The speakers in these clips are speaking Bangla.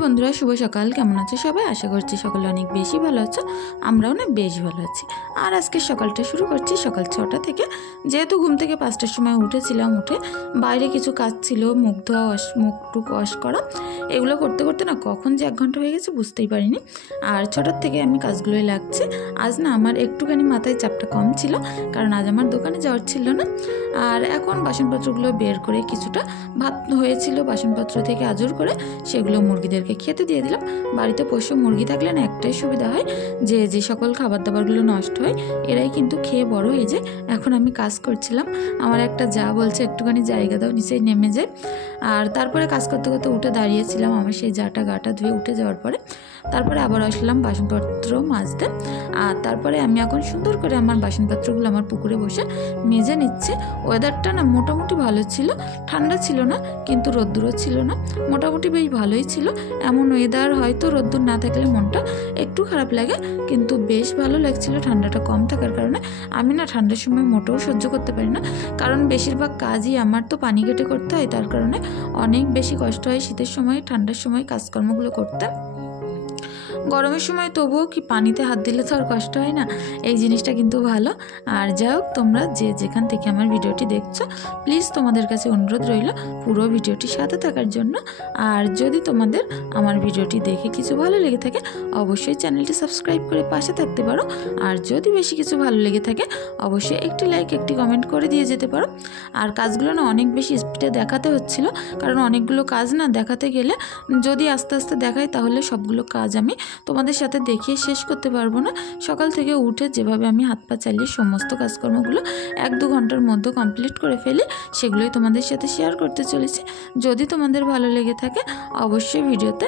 हाई बंधुरा शुभ सकाल केमन आछो सबाई आशा करछि सकले अनेक बेशी भालो आछो आमराओ ना बेश भालो आछि। और आजके सकालटा शुरू करछि सकाल 6टा थेके जेहेतु घुम थेके 5टार समय उठेছিলাম उठे बाइरे किछु काज छिलो मुख धोया मुखटुक वाश करा एगुलो करते करते ना कखन जे 1 घंटा हये गेছে बुझतेই पारिনি। और 6टार থেকে আমি কাজগুলোই লাগছি। আজ না আমার একটুখানি মাথায় চাপটা কম ছিল কারণ আজ আমার দোকানে যাওয়ার ছিল না। আর এখন বাসনপত্রগুলো বের করে কিছুটা ভাত হয়েছিল বাসনপত্র থেকে আজুর করে সেগুলো মুরগিদেরকে খেতে দিয়ে দিলাম। বাড়িতে পোষ্য মুরগি থাকলে না একটাই সুবিধা হয় যে যে সকল খাবার দাবারগুলো নষ্ট হয় এরাই কিন্তু খেয়ে বড় হয়ে যায়। এখন আমি কাজ করছিলাম, আমার একটা যা বলছে একটুখানি জায়গা দাও নিচেই নেমে যায়। আর তারপরে কাজ করতে করতে উঠে দাঁড়িয়েছিলাম আমার সেই জাটা গাটা ধুয়ে উঠে যাওয়ার পরে তারপরে আবার আসলাম বাসনপত্র মাজতে। আর তারপরে আমি এখন সুন্দর করে আমার বাসনপত্রগুলো আমার পুকুরে বসে মেজে নিচ্ছে। ওয়েদারটা না মোটামুটি ভালো ছিল, ঠান্ডা ছিল না কিন্তু রোদ্দুরও ছিল না, মোটামুটি বেশ ভালোই ছিল। এমন ওয়েদার হয়তো রোদ্দুর না থাকলে মনটা একটু খারাপ লাগে কিন্তু বেশ ভালো লাগছিল ঠান্ডাটা কম থাকার কারণে। আমি না ঠান্ডার সময় মোটেও সহ্য করতে পারি না কারণ বেশিরভাগ কাজই আমার তো পানি কেটে করতে হয়, তার কারণে অনেক বেশি কষ্ট হয় শীতের সময় ঠান্ডার সময় কাজকর্মগুলো করতে। গরমের সময় তবুও কি পানিতে হাত দিলে তো আর কষ্ট হয় না, এই জিনিসটা কিন্তু ভালো। আর যাই হোক তোমরা যে যেখান থেকে আমার ভিডিওটি দেখছো প্লিজ তোমাদের কাছে অনুরোধ রইল পুরো ভিডিওটি সাথে থাকার জন্য। আর যদি তোমাদের আমার ভিডিওটি দেখে কিছু ভালো লেগে থাকে অবশ্যই চ্যানেলটি সাবস্ক্রাইব করে পাশে থাকতে পারো। আর যদি বেশি কিছু ভালো লেগে থাকে অবশ্যই একটি লাইক একটি কমেন্ট করে দিয়ে যেতে পারো। আর কাজগুলো না অনেক বেশি স্পিডে দেখাতে হচ্ছিল কারণ অনেকগুলো কাজ না দেখাতে গেলে যদি আস্তে আস্তে দেখাই তাহলে সবগুলো কাজ আমি তোমাদের সাথে দেখিয়ে শেষ করতে পারবো না। সকাল থেকে উঠে যেভাবে আমি হাত পা চালিয়ে সমস্ত কাজকর্মগুলো 1-2 ঘন্টার মধ্যে কমপ্লিট করে ফেলি সেগুলোই তোমাদের সাথে শেয়ার করতে চলেছি। যদি তোমাদের ভালো লেগে থাকে অবশ্যই ভিডিওতে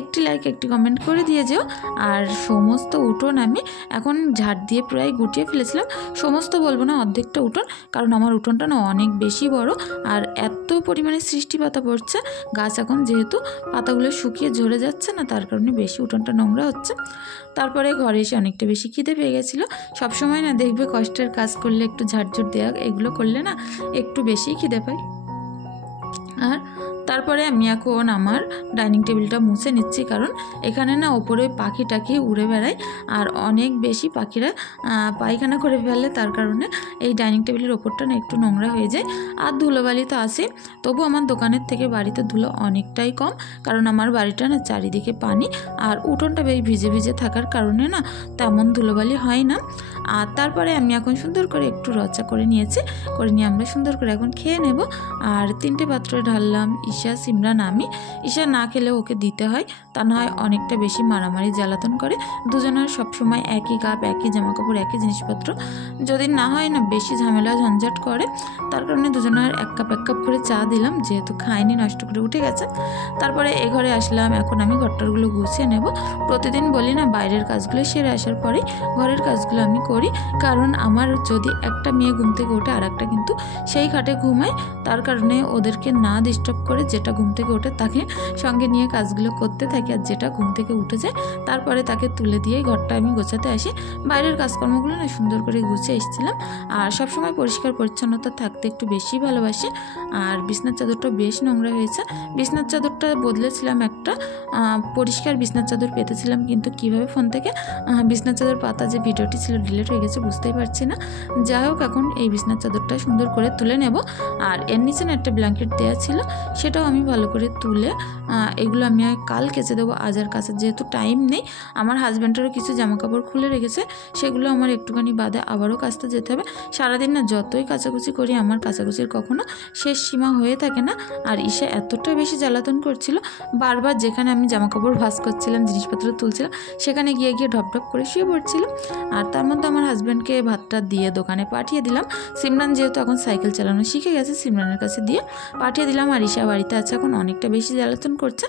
একটি লাইক একটি কমেন্ট করে দিয়ে যেও। আর সমস্ত উঠোন আমি এখন ঝাড় দিয়ে প্রায় গুটিয়ে ফেলেছিলাম, সমস্ত বলবো না অর্ধেকটা উঠোন, কারণ আমার উঠোনটা না অনেক বেশি বড় আর এত পরিমাণে সৃষ্টি পাতা পড়ছে গাছ এখন যেহেতু পাতাগুলো শুকিয়ে ঝরে যাচ্ছে না তার কারণে বেশি উঠোনটা নোংরা হচ্ছে। তারপরে ঘরে এসে অনেকটা বেশি খিদে পেয়ে গেছিলো। সবসময় না দেখবে কষ্টের কাজ করলে একটু ঝাড়ঝুড় দেওয়া এগুলো করলে না একটু বেশি খিদে পায়। আর তারপরে আমি এখন আমার ডাইনিং টেবিলটা মুছে নিচ্ছি কারণ এখানে না ওপরে পাখি টাকি উড়ে বেড়ায় আর অনেক বেশি পাখিরা পায়খানা করে ফেলে, তার কারণে এই ডাইনিং টেবিলের ওপরটা না একটু নোংরা হয়ে যায়। আর ধুলোবালি তো আসে, তবু আমার দোকানের থেকে বাড়িতে ধুলো অনেকটাই কম কারণ আমার বাড়িটা না চারিদিকে পানি আর উঠোনটা বেশ ভিজে ভিজে থাকার কারণে না তেমন ধুলোবালি হয় না। আর তারপরে আমি এখন সুন্দর করে একটু রচা করে নিয়েছি, করে নিয়ে আমরা সুন্দর করে এখন খেয়ে নেব। আর 3টে পাত্রে ঢাললাম, ঈশা সিমরান আমি। ঈশা না খেলে ওকে দিতে হয়, তা না হয় অনেকটা বেশি মারামারি জ্বালাতন করে। দুজনের সবসময় একই কাপ একই জামাকাপড় একই জিনিসপত্র, যদি না হয় না বেশি ঝামেলা ঝঞ্ঝাট করে, তার কারণে দুজনের এক কাপ করে চা দিলাম যেহেতু খাইনি নষ্ট করে উঠে গেছে। তারপরে এ ঘরে আসলাম, এখন আমি ঘরটারগুলো গুছিয়ে নেব। প্রতিদিন বলি না বাইরের কাজগুলো সেরে আসার পরেই ঘরের কাজগুলো আমি করি কারণ আমার যদি একটা মেয়ে ঘুম থেকে ওঠে আর একটা কিন্তু সেই খাটে ঘুমায়, তার কারণে ওদেরকে না ডিস্টার্ব করে যেটা ঘুম থেকে ওঠে তাকে সঙ্গে নিয়ে কাজগুলো করতে থাকি আর যেটা ঘুম থেকে উঠে যায় তারপরে তাকে তুলে দিয়ে ঘরটা আমি গোছাতে আসি। বাইরের কাজকর্মগুলো না সুন্দর করে গুছিয়ে এসেছিলাম। আর সবসময় পরিষ্কার পরিচ্ছন্নতা থাকতে একটু বেশি ভালোবাসি। আর বিছনার চাদরটা বেশ নোংরা হয়েছে, বিছনার চাদরটা বদলেছিলাম, একটা পরিষ্কার বিছনার চাদর পেতেছিলাম কিন্তু কিভাবে ফোন থেকে বিছনার চাদর পাতা যে ভিডিওটি ছিল ডিলিট হয়ে গেছে বুঝতেই পারছি না। যাই হোক এখন এই বিছনার চাদরটা সুন্দর করে তুলে নেব। আর এর নিচে না একটা ব্ল্যাঙ্কেট দেওয়া ছিল সেটাও আমি ভালো করে তুলে এগুলো আমি কাল কেচে দেবো। আজ আর কাছে যেহেতু টাইম নেই, আমার হাজব্যান্ডেরও কিছু জামাকাপড় খুলে রেখেছে সেগুলো আমার একটুখানি বাদে আবারও কাচতে যেতে হবে। সারাদিন না যতই কাচাকুচি করি আমার কাচাকুচির কখনো শেষ সীমা হয়ে থাকে না। আর ঈশা এতটা বেশি জ্বালাতন করছিল, বারবার যেখানে আমি জামাকাপড় ভাঁজ করছিলাম জিনিসপত্র তুলছিলাম সেখানে গিয়ে ঢপ করে শুয়ে পড়ছিল। আর তার মধ্যে আমার হাজব্যান্ডকে ভাতটা দিয়ে দোকানে পাঠিয়ে দিলাম। সিমরান যেহেতু এখন সাইকেল চালানো শিখে গেছে সিমরানের কাছে দিয়ে পাঠিয়ে দিলাম। আর ঈশা বাড়িতে আছে, এখন অনেকটা বেশি জ্বালাতন করছে।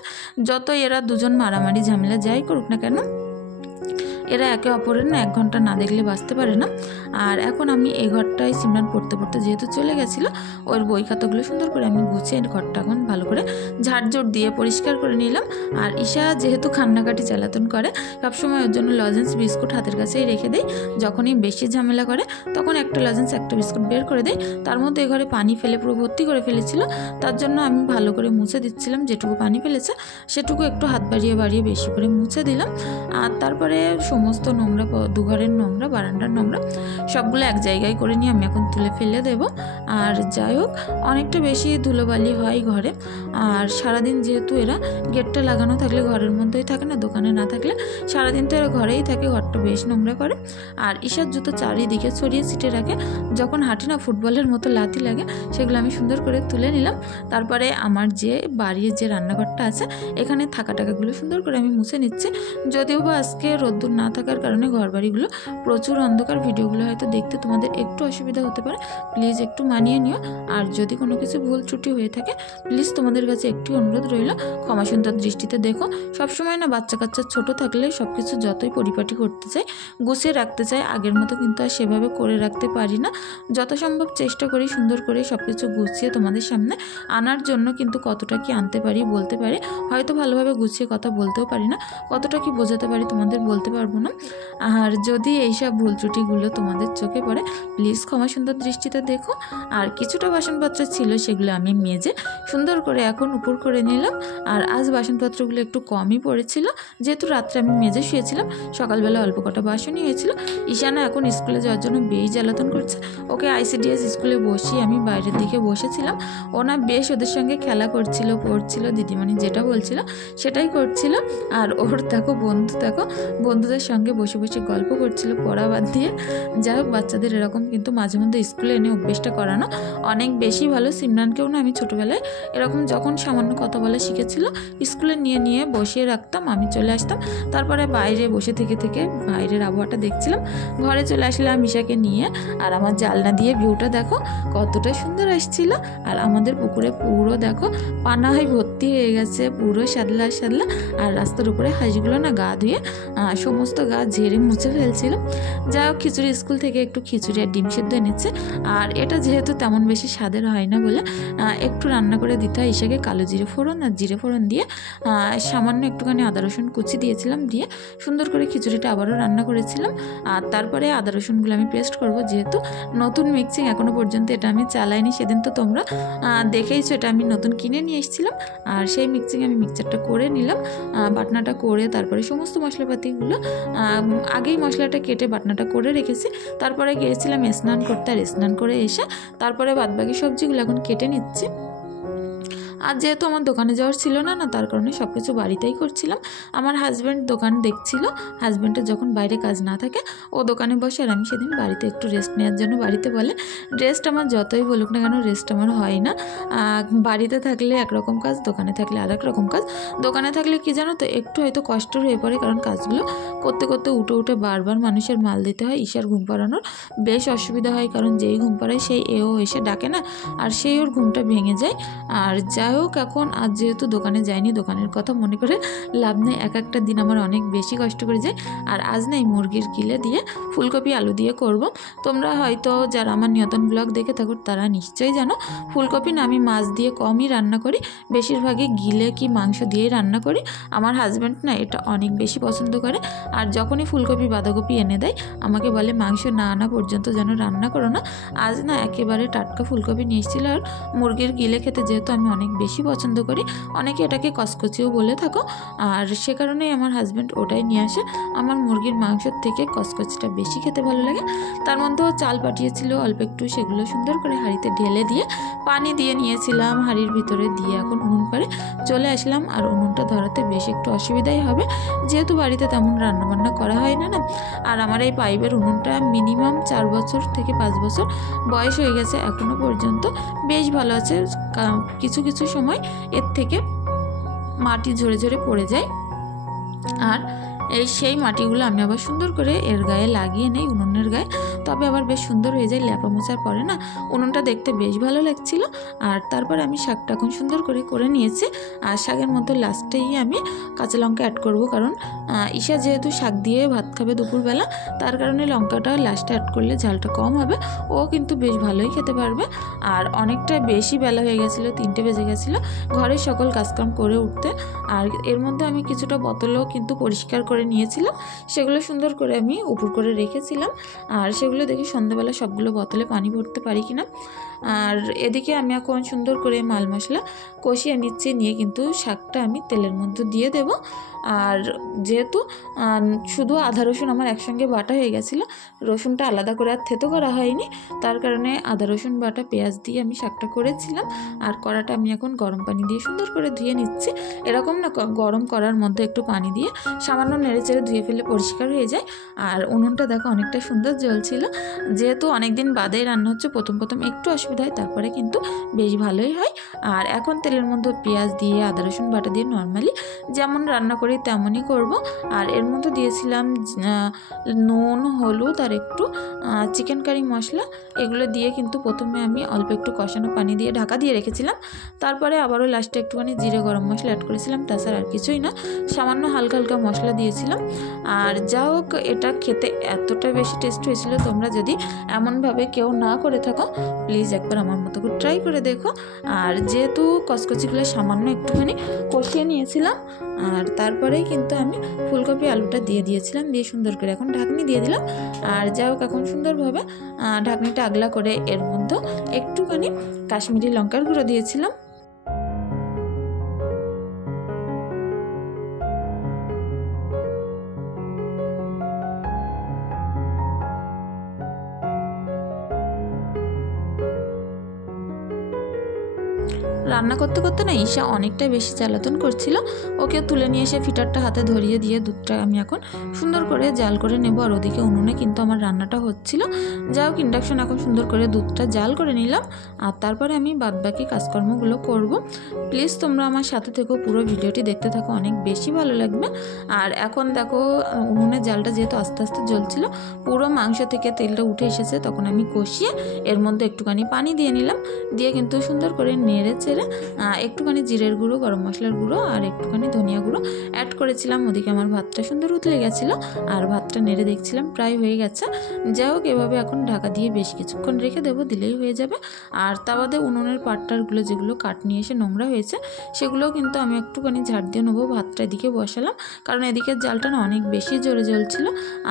যত এরা দুজন মারামারি ঝামেলা যাই করুক না কেন এরা একে অপরের না 1 ঘন্টা না দেখলে বাঁচতে পারে না। আর এখন আমি এই ঘরটায় সিমরান পড়তে পড়তে যেহেতু চলে গেছিলো, ওর বই খাতাগুলো সুন্দর করে আমি গুছিয়ে ঘরটা এখন ভালো করে ঝাড়ঝুড় দিয়ে পরিষ্কার করে নিলাম। আর ঈশা যেহেতু কান্নাকাটি জ্বালাতন করে, সবসময় ওর জন্য লজেন্স বিস্কুট হাতের কাছেই রেখে দেয়। যখনই বেশি ঝামেলা করে তখন একটা লজেন্স একটা বিস্কুট বের করে দেয়। তার মধ্যে এই ঘরে পানি ফেলে পুরো ভর্তি করে ফেলেছিল, তার জন্য আমি ভালো করে মুছে দিচ্ছিলাম। যেটুকু পানি ফেলেছে সেটুকু একটু হাত বাড়িয়ে বাড়িয়ে বেশি করে মুছে দিলাম। আর তারপরে সমস্ত নোংরা, দুঘরের নোংরা, বারান্দার নোংরা সবগুলো এক জায়গায় করে নিয়ে আমি এখন তুলে ফেলে দেব। আর যাই হোক, অনেকটা বেশি ধুলোবালি হয় ঘরে। আর সারাদিন যেহেতু এরা গেটটা লাগানো থাকলে ঘরের মধ্যেই থাকে না, দোকানে না থাকলে সারাদিন তো এরা ঘরেই থাকে, ঘরটা বেশ নোংরা করে। আর ঈশার জুতো চারিদিকে ছড়িয়ে ছিটে রাখে, যখন হাঁটি না ফুটবলের মতো লাথি লাগে, সেগুলো আমি সুন্দর করে তুলে নিলাম। তারপরে আমার যে বাড়ির যে রান্নাঘরটা আছে, এখানে থাকা টাকাগুলো সুন্দর করে আমি মুছে নিচ্ছি। যদিও বা আজকে রোদ্দুর না থাকার কারণে ঘরবাড়িগুলো প্রচুর অন্ধকার, ভিডিওগুলো হয়তো দেখতে তোমাদের একটু অসুবিধা হতে পারে, প্লিজ একটু মানিয়ে নিও। আর যদি কোনো কিছু ভুল ত্রুটি হয়ে থাকে, প্লিজ তোমাদের কাছে একটি অনুরোধ রইল, ক্ষমা সুন্দর দৃষ্টিতে দেখো। সবসময় না বাচ্চা কাচ্চা ছোটো থাকলে সব কিছু যতই পরিপাটি করতে চাই, গুছিয়ে রাখতে চাই, আগের মতো কিন্তু আর সেভাবে করে রাখতে পারি না। যত সম্ভব চেষ্টা করি সুন্দর করে সব কিছু গুছিয়ে তোমাদের সামনে আনার জন্য, কিন্তু কতটা কি আনতে পারি বলতে পারি, হয়তো ভালোভাবে গুছিয়ে কথা বলতেও পারি না, কতটা কি বোঝাতে পারি তোমাদের বলতে পারবো না। আর যদি এইসব ভুল ত্রুটিগুলো তোমাদের চোখে পড়ে, প্লিজ ক্ষমা সুন্দর দৃষ্টিতে দেখো। আর কিছুটা বাসনপত্র ছিল, সেগুলো আমি মেজে সুন্দর করে এখন উপর করে নিলাম। আর আজ বাসনপত্রগুলো একটু কমই পড়েছিল, যেহেতু রাত্রে আমি মেজে শুয়েছিলাম, সকালবেলা অল্প কটা বাসনই হয়েছিল। ঈশানা এখন স্কুলে যাওয়ার জন্য বেশ জ্বালাতন করছে। ওকে ICDS স্কুলে বসিয়ে আমি বাইরের দিকে বসেছিলাম। ও না বেশ ওদের সঙ্গে খেলা করছিল, পড়ছিল, দিদিমণি যেটা বলছিল সেটাই করছিল। আর ওর দেখো বন্ধুদের সঙ্গে বসে বসে গল্প করছিল পড়া বাদ দিয়ে। যাই হোক, বাচ্চাদের এরকম কিন্তু মাঝে মধ্যে স্কুলে এনে অভ্যেসটা করানো অনেক বেশি ভালো। সিমরানকেও না আমি ছোটোবেলায় এরকম যখন সামান্য কথা বলা শিখেছিল, স্কুলে নিয়ে বসিয়ে রাখতাম, আমি চলে আসতাম। তারপরে বাইরে বসে থেকে বাইরের আবহাওয়াটা দেখছিলাম। ঘরে চলে আসলাম ঈশাকে নিয়ে। আর আমার জানলা দিয়ে ভিউটা দেখো কতটা সুন্দর আসছিল। আর আমাদের পুকুরে পুরো দেখো পানা হয়ে ভর্তি হয়ে গেছে, পুরো সাদলা। আর রাস্তার উপরে হাঁসগুলো না গা ধুয়ে সমস্ত গা ঝেড়ে মুছে ফেলছিল। যাই হোক, খিচুড়ি স্কুল থেকে একটু খিচুড়ি আর ডিম সেদ্ধ এনেছে। আর এটা যেহেতু তেমন বেশি স্বাদের হয় না বলে একটু রান্না করে দিতে হয় ঈশাকে। কালো জিরে ফোড়ন আর জিরে ফোড়ন দিয়ে সামান্য একটুখানি আদা রসুন কুচি দিয়েছিলাম, দিয়ে সুন্দর করে খিচুড়িটা আবারও রান্না করেছিলাম। আর তারপরে আদা রসুনগুলো আমি পেস্ট করব, যেহেতু নতুন মিক্সিং এখনও পর্যন্ত এটা আমি চালাইনি। সেদিন তো তোমরা দেখেইছো, এটা আমি নতুন কিনে নিয়ে এসেছিলাম। আর সেই আমি মিক্সচারটা করে নিলাম, বাটনাটা করে তারপরে সমস্ত মশলাপাতিগুলো আগেই মশলাটা কেটে বাটনাটা করে রেখেছি। তারপরে গিয়েছিলাম স্নান করতে, আর স্নান করে এসে তারপরে বাদবাকি সবজিগুলো এখন কেটে নিচ্ছি। আর যেহেতু আমার দোকানে যাওয়ার ছিল না, তার কারণে সব কিছু বাড়িতেই করছিলাম। আমার হাজব্যান্ড দোকান দেখছিল, হাজব্যান্ডের যখন বাইরে কাজ না থাকে ও দোকানে বসে, আর আমি সেদিন বাড়িতে একটু রেস্ট নেওয়ার জন্য বাড়িতে বলে। রেস্ট আমার যতই বলুক না কেন, রেস্ট আমার হয় না। বাড়িতে থাকলে একরকম কাজ, দোকানে থাকলে আর এক রকম কাজ। দোকানে থাকলে কি জানো তো, একটু হয়তো কষ্ট হয়ে পড়ে, কারণ কাজগুলো করতে করতে উঠে বারবার মানুষের মাল দিতে হয়। ঈশার ঘুম পাড়ানোর বেশ অসুবিধা হয়, কারণ যেই ঘুম পাড়ায় সেই এও এসে ডাকে না, আর সেই ওর ঘুমটা ভেঙে যায়। আর যাই হোক, এখন আজ যেহেতু দোকানে যাইনি, দোকানের কথা মনে করে লাভ নেই। একটা দিন আমার অনেক বেশি কষ্ট করে যায়। আর আজ না এই মুরগির গিলে দিয়ে ফুলকপি আলু দিয়ে করব। তোমরা হয়তো যারা আমার নিয়তন ব্লগ দেখে থাকো তারা নিশ্চয়ই জানো, ফুলকপি না আমি মাছ দিয়ে কমই রান্না করি, বেশিরভাগই গিলে কি মাংস দিয়েই রান্না করি। আমার হাজব্যান্ড না এটা অনেক বেশি পছন্দ করে। আর যখনই ফুলকপি বাঁধাকপি এনে দেয়, আমাকে বলে মাংস না আনা পর্যন্ত যেন রান্না করো না। আজ না একেবারে টাটকা ফুলকপি নিয়ে এসেছিল। আর মুরগির গিলে খেতে যেহেতু আমি অনেক বেশি পছন্দ করি, অনেকে এটাকে কসকচিও বলে থাকো, আর সে কারণেই আমার হাজব্যান্ড ওটাই নিয়ে আসে। আমার মুরগির মাংসের থেকে কসকচিটা বেশি খেতে ভালো লাগে। তার মধ্যেও চাল পাঠিয়েছিল অল্প একটু, সেগুলো সুন্দর করে হাঁড়িতে ঢেলে দিয়ে পানি দিয়ে নিয়েছিলাম হাঁড়ির ভিতরে দিয়ে। এখন উনুন পাড়ে চলে আসলাম। আর উনুনটা ধরাতে বেশ একটু অসুবিধাই হবে, যেহেতু বাড়িতে তেমন রান্নাবান্না করা হয় না। আর আমার এই পাইপের উনুনটা মিনিমাম 4 বছর থেকে 5 বছর বয়স হয়ে গেছে, এখনও পর্যন্ত বেশ ভালো আছে। কিছু সময় এর থেকে মাটি ঝরে পড়ে যায়। আর সেই মাটিগুলো আমি আবার সুন্দর করে এর গায়ে লাগিয়ে নেই, উনুনের গায়ে। তবে আবার বেশ সুন্দর হয়ে যায়, লেপা মোছার পরে না উনুনটা দেখতে বেশ ভালো লাগছিল। আর তারপরে আমি শাকটা এখন সুন্দর করে নিয়েছি। আর শাকের মধ্যে লাস্টেই আমি কাঁচা লঙ্কা অ্যাড করব, কারণ ঈশা যেহেতু শাক দিয়ে ভাত খাবে দুপুরবেলা, তার কারণে লঙ্কাটা লাস্টে অ্যাড করলে ঝালটা কম হবে, ও কিন্তু বেশ ভালোই খেতে পারবে। আর অনেকটা বেশি বেলা হয়ে গেছিলো, 3টে বেজে গেছিলো ঘরের সকল কাজকাম করে উঠতে। আর এর মধ্যে আমি কিছুটা বোতলও কিন্তু পরিষ্কার করে নিয়েছিলাম, সেগুলো সুন্দর করে আমি উপর করে রেখেছিলাম। আর সেগুলো দেখি সন্ধ্যাবেলা সবগুলো বোতলে পানি ভরতে পারি কিনা। আর এদিকে আমি এখন সুন্দর করে মাল মশলা কষিয়ে নিচ্ছি, নিয়ে কিন্তু শাকটা আমি তেলের মধ্যে দিয়ে দেব। আর যেহেতু শুধু আদা রসুন আমার একসঙ্গে বাটা হয়ে গেছিলো, রসুনটা আলাদা করে আর থেতো করা হয়নি, তার কারণে আদা রসুন বাটা পেঁয়াজ দিয়ে আমি শাকটা করেছিলাম। আর কড়াটা আমি এখন গরম পানি দিয়ে সুন্দর করে ধুয়ে নিচ্ছি। এরকম না, গরম করার মধ্যে একটু পানি দিয়ে সামান্য নেড়েচেড়ে ধুয়ে ফেলে পরিষ্কার হয়ে যায়। আর উনুনটা দেখো অনেকটা সুন্দর জ্বলছিল, যেহেতু অনেকদিন বাদেই রান্না হচ্ছে, প্রথম একটু অসুবিধা হয়, তারপরে কিন্তু বেশ ভালোই হয়। আর এখন তেলের মধ্যে পেঁয়াজ দিয়ে আদা রসুন বাটা দিয়ে নর্মালি যেমন রান্না করি তেমনই করব। আর এর মধ্যে দিয়েছিলাম নুন, হলুদ আর একটু চিকেন কারি মশলা, এগুলো দিয়ে কিন্তু প্রথমে আমি অল্প একটু কষানো পানি দিয়ে ঢাকা দিয়ে রেখেছিলাম। তারপরে আবারও লাস্টে একটুখানি জিরে গরম মশলা অ্যাড করেছিলাম, তাছাড়া আর কিছুই না, সামান্য হালকা হালকা মশলা দিয়েছিলাম। আর যা হোক, এটা খেতে এতটা বেশি টেস্ট হয়েছিল, তোমরা যদি এমনভাবে কেউ না করে থাকো প্লিজ একবার আমার মতো করে ট্রাই করে দেখো। আর যেহেতু কচকচিগুলো সামান্য একটুখানি কষিয়ে নিয়েছিলাম, আর তারপরেই কিন্তু আমি ফুলকপি আলুটা দিয়ে দিয়েছিলাম, দিয়ে সুন্দর করে এখন ঢাকনি দিয়ে দিলাম। আর যাই হোক, এখন সুন্দরভাবে ঢাকনিটা আগলা করে এর মধ্যে একটুখানি কাশ্মীরি লঙ্কার গুঁড়ো দিয়েছিলাম। রান্না করতে করতে না ঈশা অনেকটাই বেশি জ্বালাতন করছিল, ওকে তুলে নিয়ে এসে ফিটারটা হাতে ধরিয়ে দিয়ে দুধটা আমি এখন সুন্দর করে জাল করে নেব। আর ওদিকে উনুনে কিন্তু আমার রান্নাটা হচ্ছিল। যাই হোক, ইন্ডাকশন এখন সুন্দর করে দুধটা জাল করে নিলাম, আর তারপরে আমি বাদবাকি কাজকর্মগুলো করব। প্লিজ তোমরা আমার সাথে থেকো, পুরো ভিডিওটি দেখতে থাকো, অনেক বেশি ভালো লাগবে। আর এখন দেখো উনুনের জালটা যেহেতু আস্তে আস্তে জ্বলছিল, পুরো মাংস থেকে তেলটা উঠে এসেছে, তখন আমি কষিয়ে এর মধ্যে একটুখানি পানি দিয়ে নিলাম, দিয়ে কিন্তু সুন্দর করে নেড়ে চেড়ে একটুখানি জিরের গুঁড়ো, গরম মশলার গুঁড়ো আর একটুখানি ধনিয়া গুঁড়ো অ্যাড করেছিলাম। ওদিকে আমার ভাতটা সুন্দর উতলে গেছিলো, আর ভাতটা নেড়ে দেখছিলাম প্রায় হয়ে গেছে। যাই হোক, এভাবে এখন ঢাকা দিয়ে বেশ কিছুক্ষণ রেখে দেবো, দিলেই হয়ে যাবে। আর তা বাদে উনুনের পাটটারগুলো যেগুলো কাঠ নিয়ে এসে নোংরা হয়েছে, সেগুলোও কিন্তু আমি একটুখানি ঝাড় দিয়ে নেবো। ভাতটা এদিকে বসালাম, কারণ এদিকের জালটা না অনেক বেশি জোরে জ্বলছিল।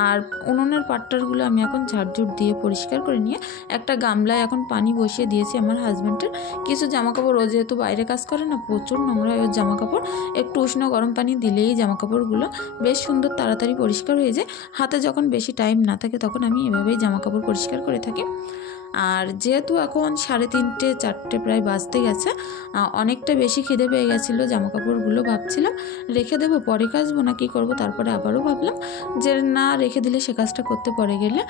আর উনুনের পাটটারগুলো আমি এখন ঝাড়ঝুট দিয়ে পরিষ্কার করে নিয়ে একটা গামলায় এখন পানি বসিয়ে দিয়েছি। আমার হাজব্যান্ডের কিছু জামাকাপড়, ও যেহেতু বাইরে কাজ করে না, প্রচুর নোংরা হয় ওর জামাকাপড়, একটু উষ্ণ গরম পানি দিলেই জামাকাপড়গুলো বেশ সুন্দর তাড়াতাড়ি পরিষ্কার হয়ে যায়। হাতে যখন বেশি টাইম না থাকে তখন আমি এভাবেই জামাকাপড় পরিষ্কার করে থাকি। আর যেহেতু এখন 3:30 4টে প্রায় বাজতে গেছে, অনেকটা বেশি খিদে পেয়ে গেছিলো, জামাকাপড়গুলো ভাবছিলাম রেখে দেবো, পরে কাচবো না কি করব। তারপরে আবারও ভাবলাম যে না, রেখে দিলে সে কাজটা করতে পরে গেলে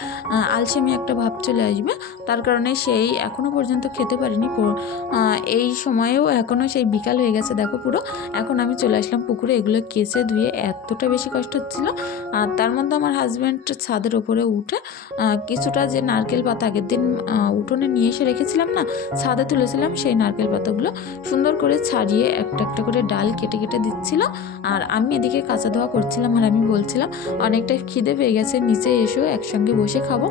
আলসেমি একটা ভাব চলে আসবে, তার কারণে সেই এখনও পর্যন্ত খেতে পারিনি। এই সময়েও এখনও সেই বিকাল হয়ে গেছে দেখো পুরো। এখন আমি চলে আসলাম পুকুরে, এগুলো কেচে ধুয়ে এতটা বেশি কষ্ট হচ্ছিল। আর তার মধ্যে আমার হাজব্যান্ড ছাদের ওপরে উঠে কিছুটা যে নারকেল পাতা আগের দিন উঠোনে নিয়ে এসে রেখেছিলাম না, ছাদে তুলেছিলাম, সেই নারকেল পাতাগুলো সুন্দর করে ছাড়িয়ে একটা একটা করে ডাল কেটে কেটে দিচ্ছিল। আর আমি এদিকে কাঁচা ধোয়া করছিলাম, আর আমি বলছিলাম অনেকটা খিদে পেয়ে গেছে, নিচে এসো একসঙ্গে বসে খাবো।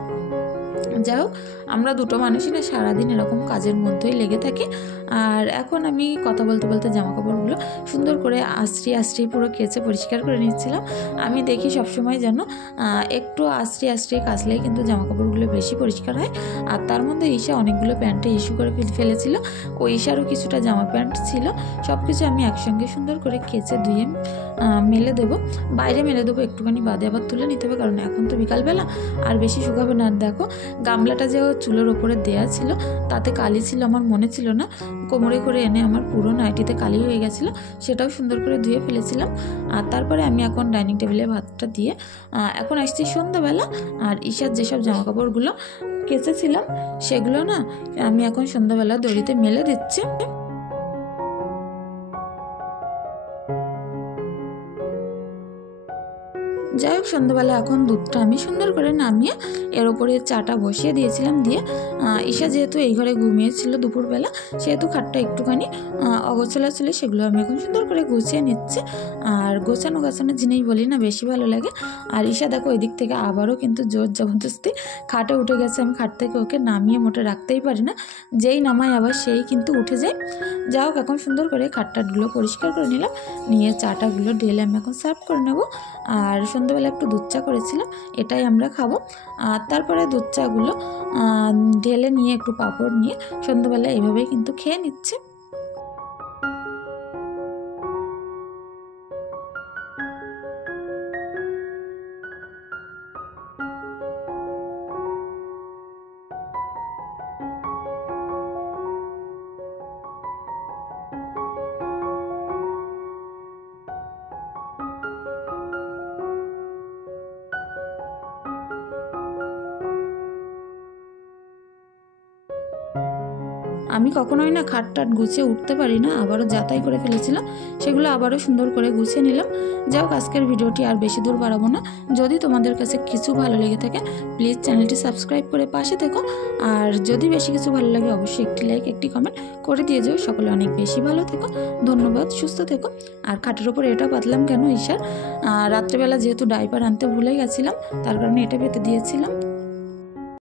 যাই হোক, আমরা দুটো মানুষই না সারাদিন এরকম কাজের মধ্যেই লেগে থাকি। আর এখন আমি কথা বলতে বলতে জামাকাপড়গুলো সুন্দর করে আশ্রি আশ্রি পুরো কেচে পরিষ্কার করে নিচ্ছিলাম। আমি দেখি সবসময় যেন একটু আশ্রি আশ্রি কাচলেই কিন্তু জামাকাপড়গুলো বেশি পরিষ্কার হয়। আর তার মধ্যে ঈশা অনেকগুলো প্যান্টে ইস্যু করে ফেলেছিল, ও ঈশারও কিছুটা জামা প্যান্ট ছিল, সব কিছু আমি একসঙ্গে সুন্দর করে কেচে ধুয়ে মেলে দেবো। বাইরে মেলে দেবো, একটুখানি বাদে আবার তুলে নিতে হবে, কারণ এখন তো বিকালবেলা আর বেশি শুকাবে না। আর দেখো গামলাটা যে চুলোর ওপরে দেয়া ছিল তাতে কালি ছিল, আমার মনে ছিল না, কোমরে করে এনে আমার পুরো নাইটিতে কালি হয়ে গেছিলো, সেটাও সুন্দর করে ধুয়ে ফেলেছিলাম। আর তারপরে আমি এখন ডাইনিং টেবিলে ভাতটা দিয়ে এখন আসছি সন্ধ্যাবেলা। আর ঈশার যেসব জামাকাপড়গুলো কেচেছিলাম সেগুলো না আমি এখন সন্ধ্যাবেলা দড়িতে মেলে দিচ্ছি। যাই হোক, সন্ধ্যাবেলা এখন দুধটা আমি সুন্দর করে নামিয়ে এর ওপরে চাটা বসিয়ে দিয়েছিলাম। দিয়ে ঈশা যেহেতু এই ঘরে ঘুমিয়েছিল দুপুরবেলা, সেহেতু খাটটা একটুখানি অগোছালো ছিল, সেগুলো আমি এখন সুন্দর করে গুছিয়ে নিচ্ছি। আর গোছানো জিনিস বলি না বেশি ভালো লাগে। আর ঈশা দেখো ওই দিক থেকে আবারও কিন্তু জোর জবরদস্তি খাটে উঠে গেছে। আমি খাট থেকে ওকে নামিয়ে মোটে রাখতেই পারি না, যেই নামাই আবার সেই কিন্তু উঠে যায়। যাই হোক, এখন সুন্দর করে খাটটাটগুলো পরিষ্কার করে নিলাম, নিয়ে চাটাগুলো ঢেলে আমি এখন সার্ভ করে নেব। আর সন্ধ্যাবেলা একটু দুধ চা করেছিলাম, এটাই আমরা খাবো। আর তারপরে দুধ চাগুলো ঢেলে নিয়ে একটু পাঁপড় নিয়ে সন্ধ্যাবেলা এইভাবেই কিন্তু খেয়ে নিচ্ছে। আমি কখনোই না খাটটাট গুছিয়ে উঠতে পারি না, আবারও যাতাই করে ফেলেছিলাম, সেগুলো আবারও সুন্দর করে গুছিয়ে নিলাম। যাই হোক, আজকের ভিডিওটি আর বেশি দূর বাড়াবো না। যদি তোমাদের কাছে কিছু ভালো লেগে থাকে প্লিজ চ্যানেলটি সাবস্ক্রাইব করে পাশে থেকো। আর যদি বেশি কিছু ভালো লাগে অবশ্যই একটি লাইক একটি কমেন্ট করে দিয়ে যাও। সকলে অনেক বেশি ভালো থেকো, ধন্যবাদ, সুস্থ থেকো। আর খাটের ওপর এটা পাতলাম কেন, ঈশার রাত্রেবেলা যেহেতু ডাইপার আনতে ভুলে গেছিলাম, তার কারণে এটা পেতে দিয়েছিলাম।